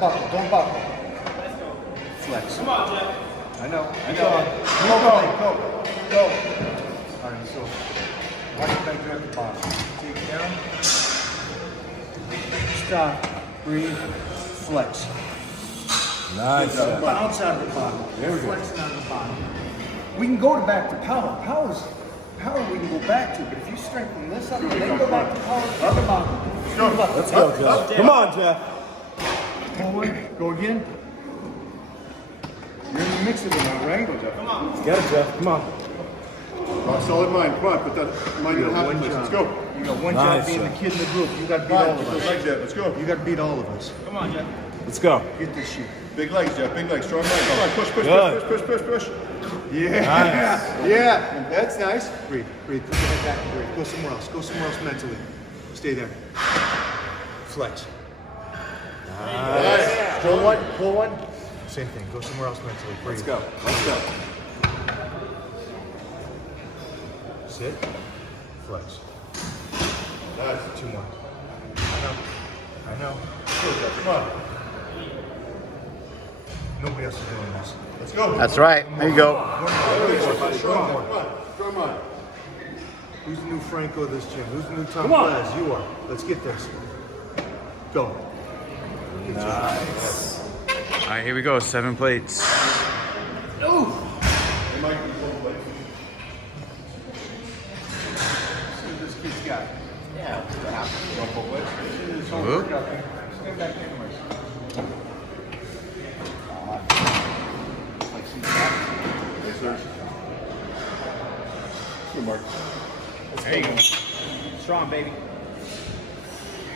Buckle, don't buckle. Flex. Come on, Jeff. I know. Go. All right, so watch your back at the bottom. Take it down. Stop. Breathe. Flex. Nice. Bounce out of the bottom. There we go. Flexing out of the bottom. We can go back to power. Power we can go back to, but if you strengthen this up and then go back to power, at the bottom. Let's go, Jeff. Come on, Jeff. Forward. Go again. You're in the mix of it now, right? Come on. Let's get it, Jeff. Come on. Rock solid mind. Come on, put that mind in the happy place. Let's go. You got one Nice, job being the kid in the group. You got to beat Come all on, of put those us. legs out. Let's go. You got to beat all of us. Come on, Jeff. Let's go. Get this shit. Big legs, Jeff. Big legs. Strong legs. Come on, push. Yeah. Nice. Yeah. That's nice. Breathe. Put your head back and breathe. Go somewhere else. Go somewhere else mentally. Stay there. Flex. Nice. Pull one. Same thing. Go somewhere else mentally. Breathe. Let's go. Let's go. Sit. Flex. Nice. 2 more. I know. Come on. Nobody else is doing this. Let's go. That's right. There you go. Strong mind. Who's the new Franco of this gym? Who's the new Tom Glass? You are. Let's get this. Go. Nice. All right, here we go. 7 plates. Hey, Mike, you pull the legs. See what this kid's got. Want to pull the legs? Whoop. Stand back anyways. Yes, sir. Good, Mark. There you go. Strong, baby.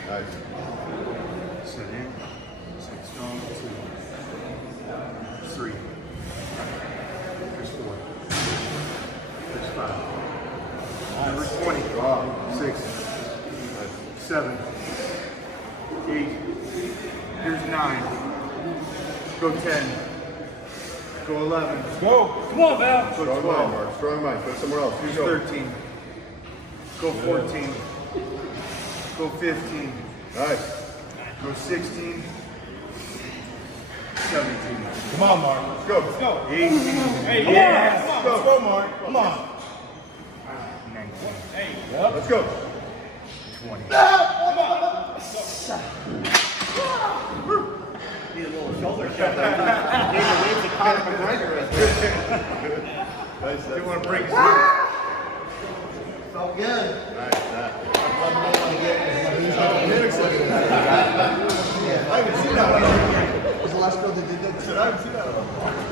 Nice. Sit in. Sit strong. 2. 3. There's 4. There's 5. Number 20. 6. 7. 8. Here's 9. Go 10. Go 11. Go. Come on, Val. Go Strong 12. mind, Mark. Strong mind. Go somewhere else. Here's You go. 13. Go 14. Go 15. Nice. Go 16. 17. Come on, Mark. Let's go. 18. Hey, Yes. come on. Let's go, Mark. Come on. 19. Hey, Let's go. 20. need a little shoulder shot. Need to wave to Conor McGregor. Nice. You want to break through? Felt good. I haven't seen that one. Was the last girl that did that? I haven't seen that one.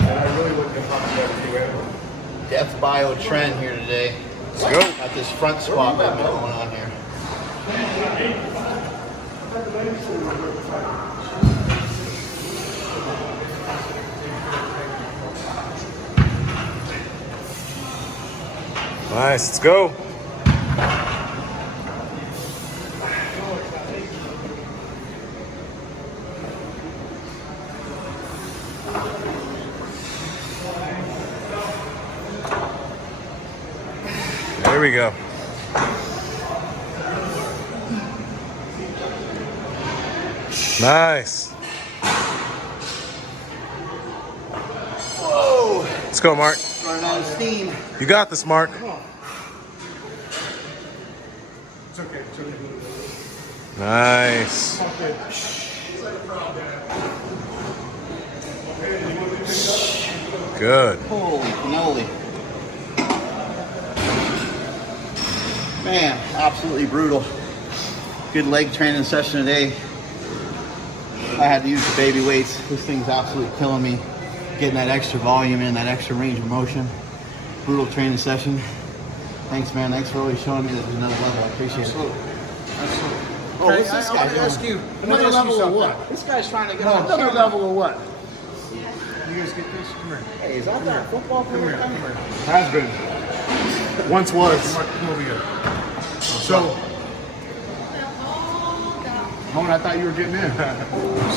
And I really wouldn't have thought that you ever. Death bio trend here today. Let's go. Got this front squat movement going on here. Nice. Let's go. There we go. Nice. Whoa! Let's go, Mark. Running out of steam. You got this, Mark. It's okay. It's okay. Nice. Good. Holy cannoli. Man, absolutely brutal. Good leg training session today. I had to use the baby weights. This thing's absolutely killing me. Getting that extra volume in, that extra range of motion. Brutal training session. Thanks, man. Thanks for always showing me that there's another level. I appreciate it. Oh, what's this guy doing? Another level of what? This guy's trying to get on another level of what? You guys get this? Come here. Hey, is that that football player? Come here. Has been. Once was. Come over here. So, Moan, I thought you were getting in.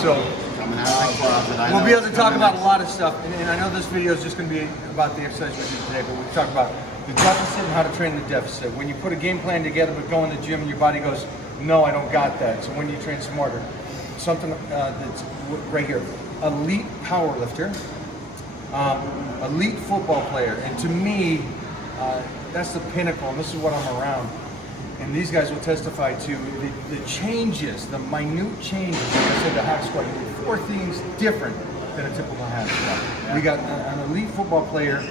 so Coming out of the closet. I we'll know be able to it's talk coming about a lot of stuff, and I know this video is just going to be about the exercise we did today, but we talk about the deficit and how to train the deficit. When you put a game plan together but go in the gym and your body goes, no, I don't got that. So when do you train smarter? something that's right here. Elite power lifter, elite football player. And to me, that's the pinnacle, and this is what I'm around. And these guys will testify to the changes, the minute changes. Like I said, the hack squat, you do 4 things different than a typical hack squat. We got an elite football player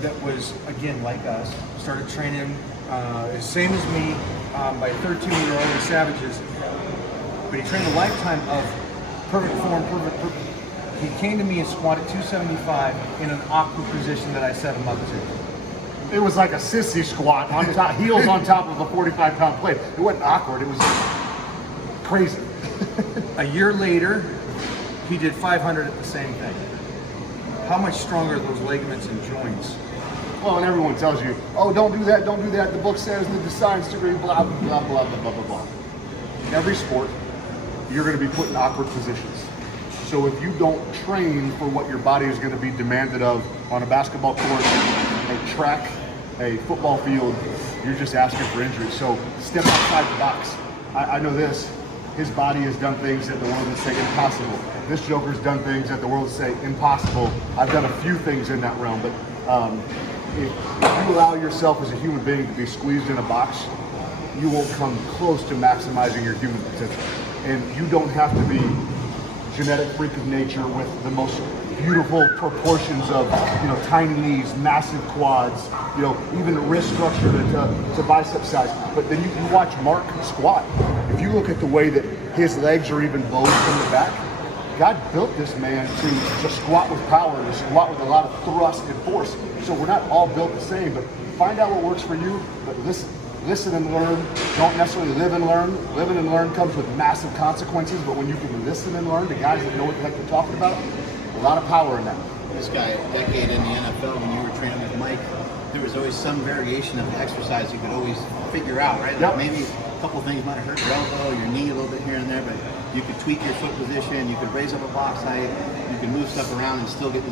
that was, again, like us, started training same as me by 13-year-old in Savages. But he trained a lifetime of perfect form, perfect. He came to me and squatted 275 in an awkward position that I set him up to. It was like a sissy squat on top, heels on top of a 45-pound plate. It wasn't awkward. It was crazy. A year later, he did 500 at the same thing. How much stronger are those ligaments and joints? Well, and everyone tells you, oh, don't do that, don't do that. The book says the science degree, blah, blah, blah, blah, blah, blah, blah. In every sport, you're going to be put in awkward positions. So if you don't train for what your body is going to be demanded of on a basketball court, a track, a football field, you're just asking for injury. So step outside the box. I know this. His body has done things that the world would say impossible. This Joker's done things that the world would say impossible. I've done a few things in that realm, but if you allow yourself as a human being to be squeezed in a box, you won't come close to maximizing your human potential. And you don't have to be genetic freak of nature with the most beautiful proportions of, tiny knees, massive quads, even wrist structure to bicep size. But then you watch Mark squat. If you look at the way that his legs are even bowed from the back, God built this man to squat with power, to squat with a lot of thrust and force. So we're not all built the same, but find out what works for you, but listen and learn. Don't necessarily live and learn. Living and learn comes with massive consequences, but when you can listen and learn, the guys that know what the heck they're talking about, a lot of power in that. This guy, a decade in the NFL, when you were training with Mike, there was always some variation of the exercise you could always figure out, right? Yep. Like maybe a couple things might hurt your elbow, your knee a little bit here and there, but you could tweak your foot position, you could raise up a box height, you can move stuff around and still get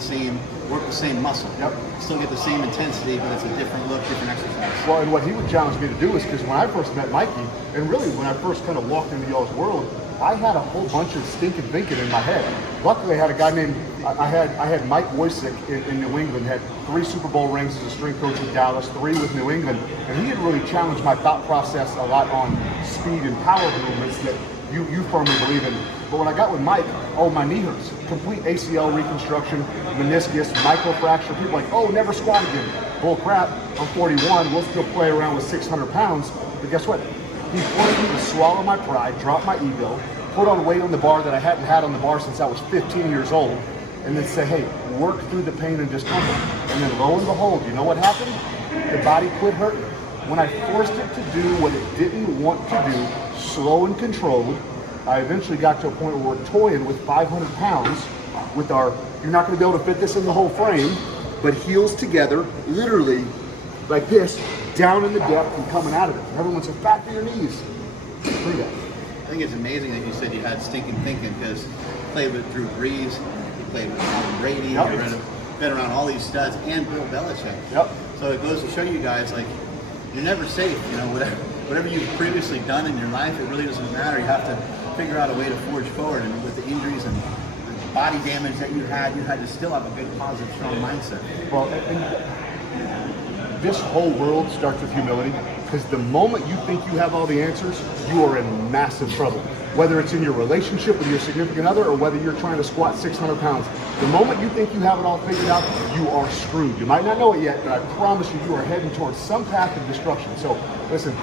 work the same muscle. Yep. Still get the same intensity, but it's a different look, different exercise. Well, and what he would challenge me to do is, because when I first met Mikey, and really when I first kind of walked into y'all's world, I had a whole bunch of stinking thinking in my head. Luckily, I had a guy named, I had Mike Wojcik in New England, had 3 Super Bowl rings as a strength coach with Dallas, 3 with New England, and he had really challenged my thought process a lot on speed and power movements that you firmly believe in. But when I got with Mike, my knee hurts. Complete ACL reconstruction, meniscus, microfracture. People are like, oh, never squat again. Bull crap, I'm 41, we'll still play around with 600 pounds. But guess what? He forced me to swallow my pride, drop my ego, put on weight on the bar that I hadn't had on the bar since I was 15 years old, and then say, hey, work through the pain and discomfort. And then lo and behold, you know what happened? The body quit hurting. When I forced it to do what it didn't want to do, slow and controlled, I eventually got to a point where we're toying with 500 pounds with our, you're not going to be able to fit this in the whole frame, but heels together, literally like this, down in the depth and coming out of it. And everyone said, back to your knees. Free that. I think it's amazing that you said you had stinking thinking, because you played with Drew Brees, you played with Tom Brady, Yep. you've been around all these studs, and Bill Belichick. Yep. So it goes to show you guys, like, you're never safe. Whatever you've previously done in your life, it really doesn't matter. You have to figure out a way to forge forward. And with the injuries and the body damage that you had to still have a good, positive, strong mindset. Well, and this whole world starts with humility, because the moment you think you have all the answers, you are in massive trouble. Whether it's in your relationship with your significant other or whether you're trying to squat 600 pounds. The moment you think you have it all figured out, you are screwed. You might not know it yet, but I promise you, you are heading towards some path of destruction. So listen,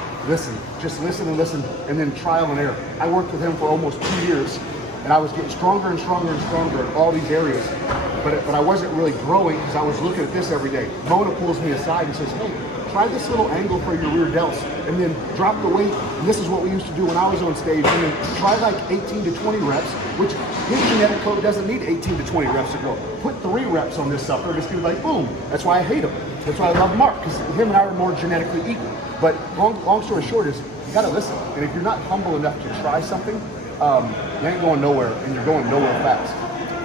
just listen and listen, and then trial and error. I worked with him for almost 2 years, and I was getting stronger and stronger and stronger in all these areas. But I wasn't really growing because I was looking at this every day. Mona pulls me aside and says, hey, try this little angle for your rear delts, and then drop the weight. And this is what we used to do when I was on stage. And then try like 18 to 20 reps, which his genetic code doesn't need 18 to 20 reps to go. Put 3 reps on this sucker, and it's gonna be like, boom. That's why I hate him. That's why I love Mark, because him and I are more genetically equal. But long story short is, you gotta listen. And if you're not humble enough to try something, you ain't going nowhere, and you're going nowhere fast.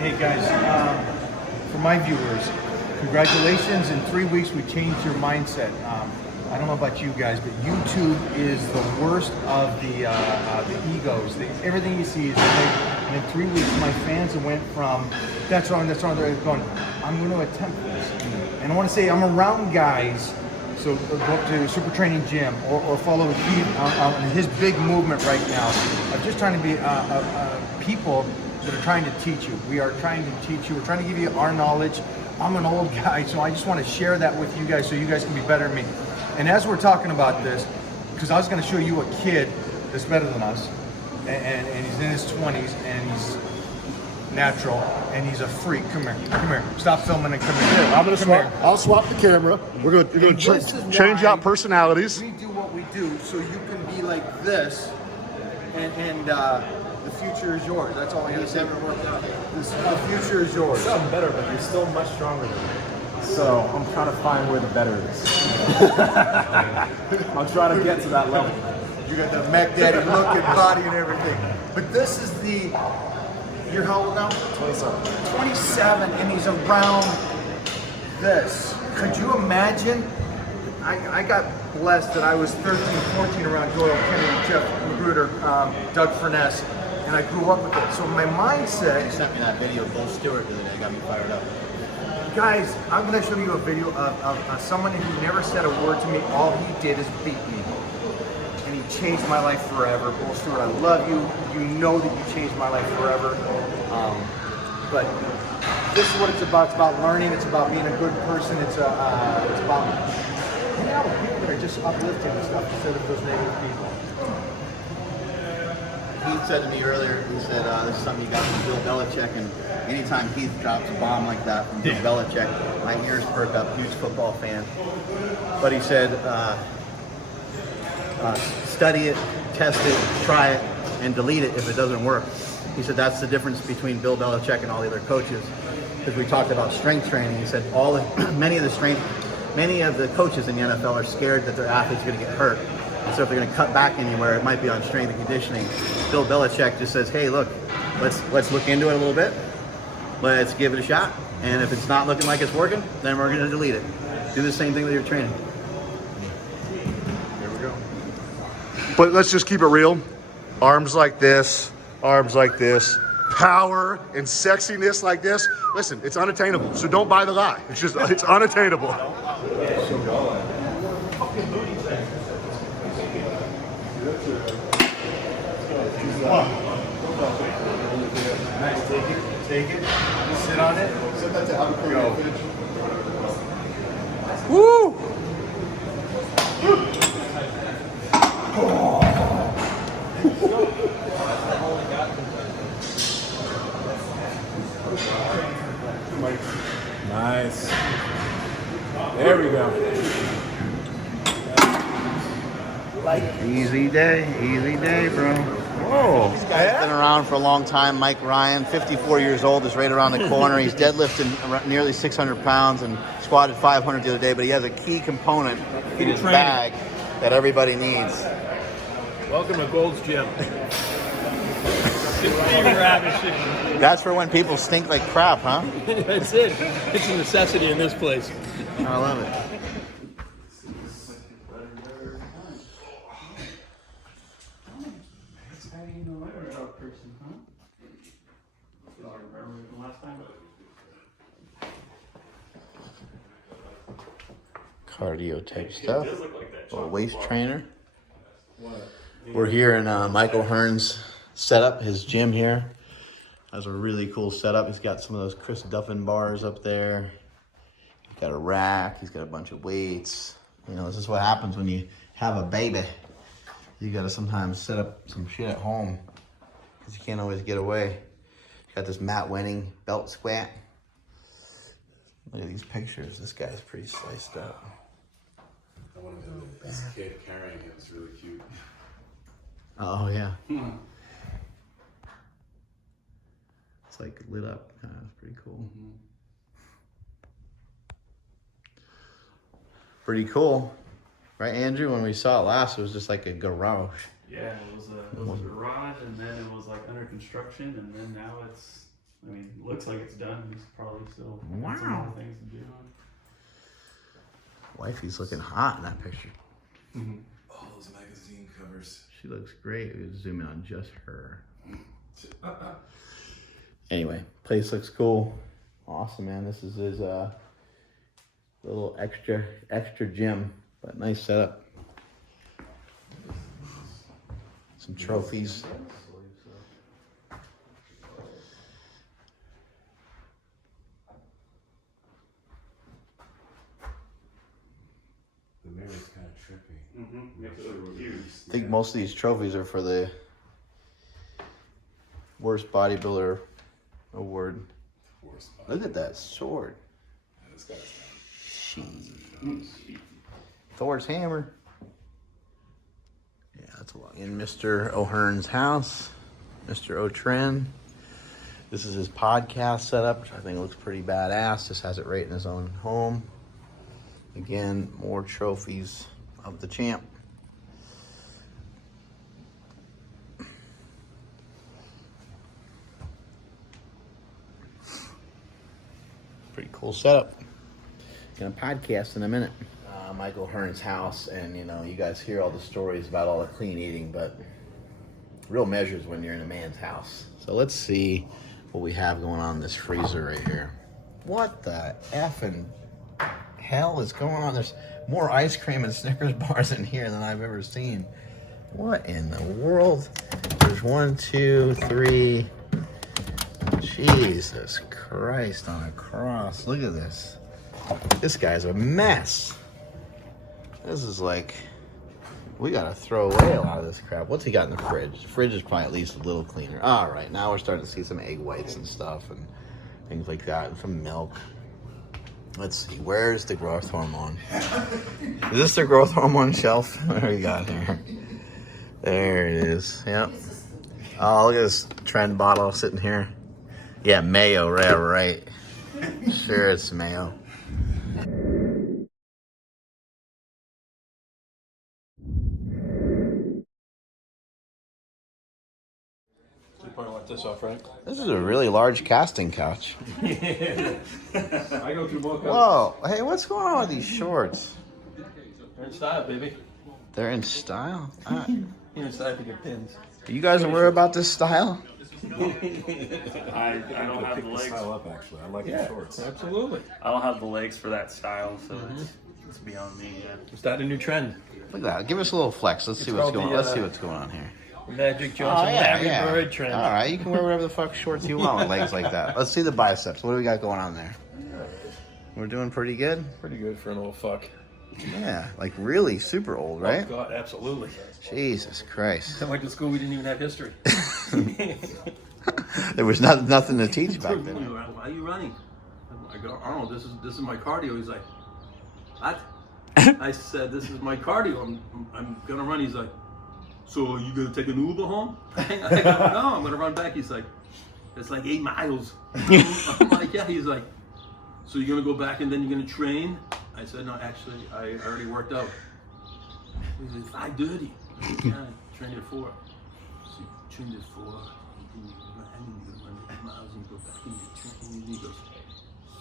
Hey guys, for my viewers, congratulations. In 3 weeks, we changed your mindset. I don't know about you guys, but YouTube is the worst of the egos. Everything you see is And in 3 weeks, my fans went from, that's wrong, they're going, I'm going to attempt this. And I want to say I'm around guys, so go up to Super Training Gym or follow Keith on his big movement right now. I'm just trying to be people that are trying to teach you. We are trying to teach you. We're trying to give you our knowledge. I'm an old guy, so I just want to share that with you guys so you guys can be better than me. And as we're talking about this, because I was going to show you a kid that's better than us, and he's in his 20s, and he's natural, and he's a freak. Come here. Stop filming and come here. I'm gonna swap. I'll swap the camera. You're gonna change out personalities. We do what we do so you can be like this, and the future is yours. That's all I gotta say. The future is yours. I'm better, but you're still much stronger than me. So I'm trying to find where the better is. I'm trying to get to that level. You got the Mac Daddy look and body and everything. But this is the, you're how old now? 27. 27, and he's around this. Could you imagine? I got blessed that I was 13, 14 around Doyle Kennedy, Jeff Magruder, Doug Furness, and I grew up with it. So my mindset. You sent me that video of Bull Stewart the other day. Got me fired up. Guys, I'm going to show you a video of someone who never said a word to me. All he did is beat me. And he changed my life forever. Bull Stewart, I love you. You know that you changed my life forever. But this is what it's about. It's about learning. It's about being a good person. It's about hanging out with people that are just uplifting and stuff instead of those negative people. Heath said to me earlier, he said, this is something you got from Bill Belichick, and anytime Heath drops a bomb like that from Bill Belichick, my ears perk up, huge football fan. But he said, study it, test it, try it, and delete it if it doesn't work. He said that's the difference between Bill Belichick and all the other coaches. Because we talked about strength training, he said many of the coaches in the NFL are scared that their athletes are going to get hurt. And so if they're going to cut back anywhere, it might be on strength and conditioning. Bill Belichick just says, hey, look, let's look into it a little bit. Let's give it a shot. And if it's not looking like it's working, then we're going to delete it. Do the same thing with your training. There we go. But let's just keep it real. Arms like this, power and sexiness like this. Listen, it's unattainable. So don't buy the lie. It's unattainable. Nice, take it, sit on it, go. Woo! Nice. There we go. Easy day, bro. Whoa. This guy's been around for a long time. Mike Ryan, 54 years old, is right around the corner. He's deadlifting nearly 600 pounds and squatted 500 the other day, but he has a key component in his bag that everybody needs. Welcome to Gold's Gym. That's for when people stink like crap, huh? That's it. It's a necessity in this place. I love it. Cardio type stuff. Little waist trainer. We're here in Michael Hearn's setup, his gym here. Has a really cool setup. He's got some of those Chris Duffin bars up there. He's got a rack. He's got a bunch of weights. You know, this is what happens when you have a baby. You gotta sometimes set up some shit at home because you can't always get away. He's got this Matt Wenning belt squat. Look at these pictures. This guy's pretty sliced up. I wanted this kid carrying it. It's really cute. Oh yeah. It's like lit up. It's pretty cool. Pretty cool, right, Andrew? When we saw it last, it was just like a garage. Yeah, it was a garage, and then it was like under construction, and then now it's. I mean, it looks like it's done. There's probably still some more things to do. Wifey's looking hot in that picture. All those magazine covers. She looks great. We zoom in on just her. Anyway, place looks cool. Awesome, man. This is his little extra gym, but nice setup. Some trophies. The mirror's kind of trippy. Mm-hmm. Makes it look huge. I think most of these trophies are for the worst bodybuilder award. Look at that sword. This guy's Jeez. Thor's hammer. Yeah, that's a lot. In Mr. O'Hearn's house, Mr. O'Tren. This is his podcast setup, which I think looks pretty badass. Just has it right in his own home. Again, more trophies of the champ. Pretty cool setup. Gonna podcast in a minute. Michael Hearn's house, and you guys hear all the stories about all the clean eating, but real measures when you're in a man's house. So let's see what we have going on in this freezer right here. What the effing hell is going on? There's more ice cream and Snickers bars in here than I've ever seen. What in the world? There's 1, 2, 3. Jesus Christ on a cross. Look at this. This guy's a mess. This is like, we gotta throw away a lot of this crap. What's he got in the fridge? The fridge is probably at least a little cleaner. All right, now we're starting to see some egg whites and stuff and things like that, and some milk. Let's see, where's the growth hormone? Is this the growth hormone shelf? What do we got here? There it is, yep. Oh, look at this Trend bottle sitting here. Yeah, mayo, right. Sure, it's mayo. This off, right? This is a really large casting couch. I go through both. Whoa, hey, what's going on with these shorts? They're in style, baby. They're in style? You're in style to get pins. Are you guys aware about this style? I don't have the legs. style up, actually. I like the shorts. Absolutely. I don't have the legs for that style, so it's beyond me. Yeah. Is that a new trend? Look at that. Give us a little flex. Let's see what's called going on. the, Let's see what's going on here. Magic Johnson Bird trend. All right, you can wear whatever the fuck shorts you want with legs like that. Let's see the biceps. What do we got going on there? We're doing pretty good. Pretty good for an old fuck. Yeah, like really super old, right? Oh God, absolutely. Jesus Christ. I went to school, we didn't even have history. There was nothing to teach back then. Why are you running? I go, Arnold, this is my cardio. He's like, what? I said, this is my cardio. I'm gonna run. He's like, so are you gonna take an Uber home? I go, no, I'm gonna run back. He's like, it's like 8 miles. I'm like, yeah. He's like, so you're gonna go back and then you're gonna train? I said, no, actually, I already worked out. He's like, 5:30. Yeah, I trained at 4. So you trained at 4. And then you run 8 miles and you go back and you train. And he goes,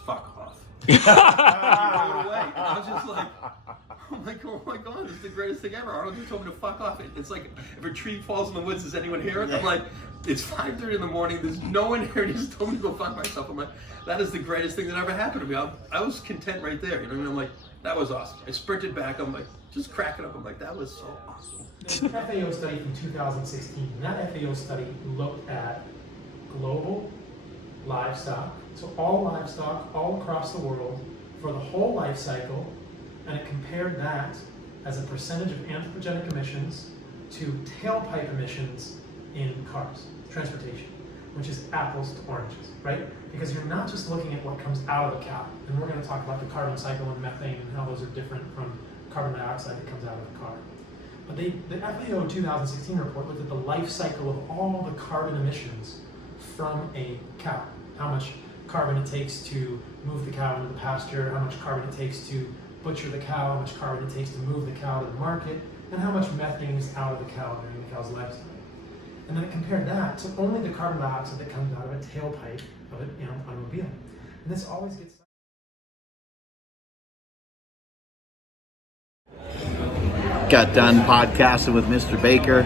fuck off. He rode away. And I was just like, I'm like, oh my God, this is the greatest thing ever. Arnold just told me to fuck off. It's like, if a tree falls in the woods, does anyone hear it? I'm like, it's 5:30 in the morning. There's no one here. He just told me to go fuck myself. I'm like, that is the greatest thing that ever happened to me. I was content right there. You know what I mean? I'm like, that was awesome. I sprinted back. I'm like, just cracking up. I'm like, that was so awesome. There's an FAO study from 2016, and that FAO study looked at global livestock, so all livestock all across the world for the whole life cycle, and it compared that as a percentage of anthropogenic emissions to tailpipe emissions in cars, transportation, which is apples to oranges, right? Because you're not just looking at what comes out of the cow, and we're going to talk about the carbon cycle and methane and how those are different from carbon dioxide that comes out of the car. But the FAO 2016 report looked at the life cycle of all the carbon emissions from a cow. How much carbon it takes to move the cow into the pasture, how much carbon it takes to butcher the cow, how much carbon it takes to move the cow to the market, and how much methane is out of the cow during the cow's lifespan. And then it compared that to only the carbon dioxide that comes out of a tailpipe of an automobile. And this always gets... Got done podcasting with Mr. Baker.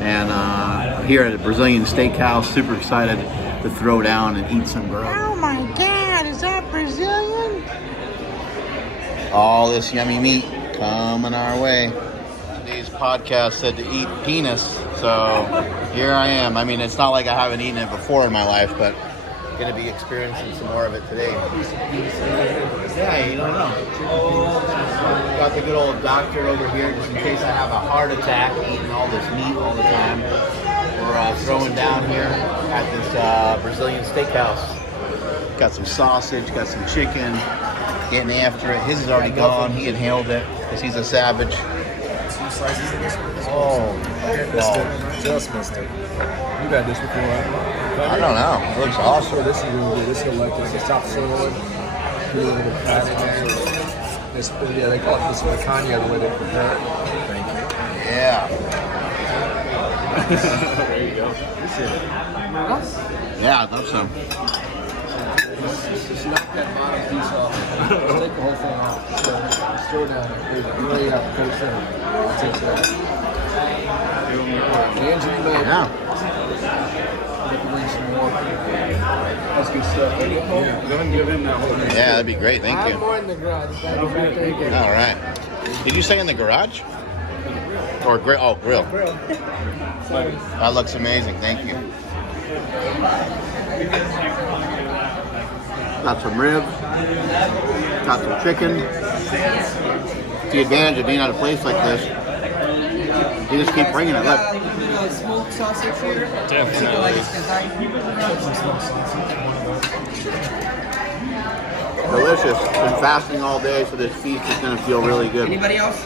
And here at the Brazilian Steakhouse, super excited to throw down and eat some grub. Oh my God, is that Brazilian? All this yummy meat coming our way. Today's podcast said to eat penis, so here I am. I mean, it's not like I haven't eaten it before in my life, but going to be experiencing some more of it today. Yeah, you don't know. Got the good old doctor over here just in case I have a heart attack eating all this meat all the time. We're throwing down here at this Brazilian Steakhouse. Got some sausage, got some chicken, getting after it. His is already gone. He inhaled it because he's a savage. 2 slices of this one? Oh, Just missed it. You've had this before, right? I don't know. It looks awesome. This is really good. This is like this is top sirloin. Put a little bit of fat in there. This, yeah, they call it this picanha the way they prepare it. Thank you. Yeah. There you go. This is Yeah, I'd love some. just knock that bottom piece off. Just take the whole thing off. Stir it down. Really have to put it in. Take that. Hands in the bag. Yeah. That's good stuff. Yeah, go ahead and give him that whole thing. Yeah, that'd be great. Thank you. More in the garage. All right. Did you say in the garage? Or grill? Oh, grill. That looks amazing. Thank you. Got some ribs. Got some chicken. The advantage of being at a place like this, you just keep bringing it. Look. Smoked sausage here. Delicious. Been fasting all day, so this feast is going to feel really good. Anybody else?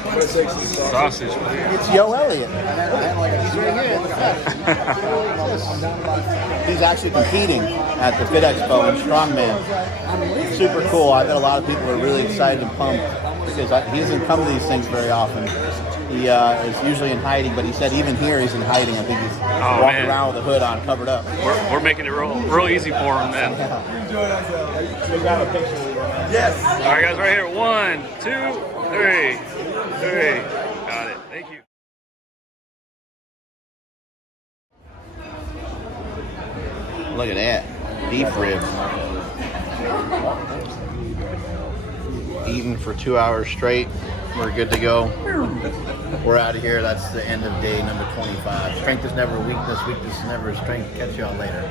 Sausage. It's Yo Elliott. He's right here in the flesh. He's actually competing at the Fit Expo in Strongman. Super cool. I bet a lot of people are really excited and pumped because he doesn't come to these things very often. He is usually in hiding, but he said even here he's in hiding. I think he's walking around with a hood on, covered up. We're making it real easy for him, man. We got a picture. Yes. All right, guys, right here. 1, 2, 3. Got it. Thank you. Look at that. Beef ribs. Eating for 2 hours straight. We're good to go. We're out of here. That's the end of day number 25. Strength is never weakness. Weakness is never strength. Catch y'all later.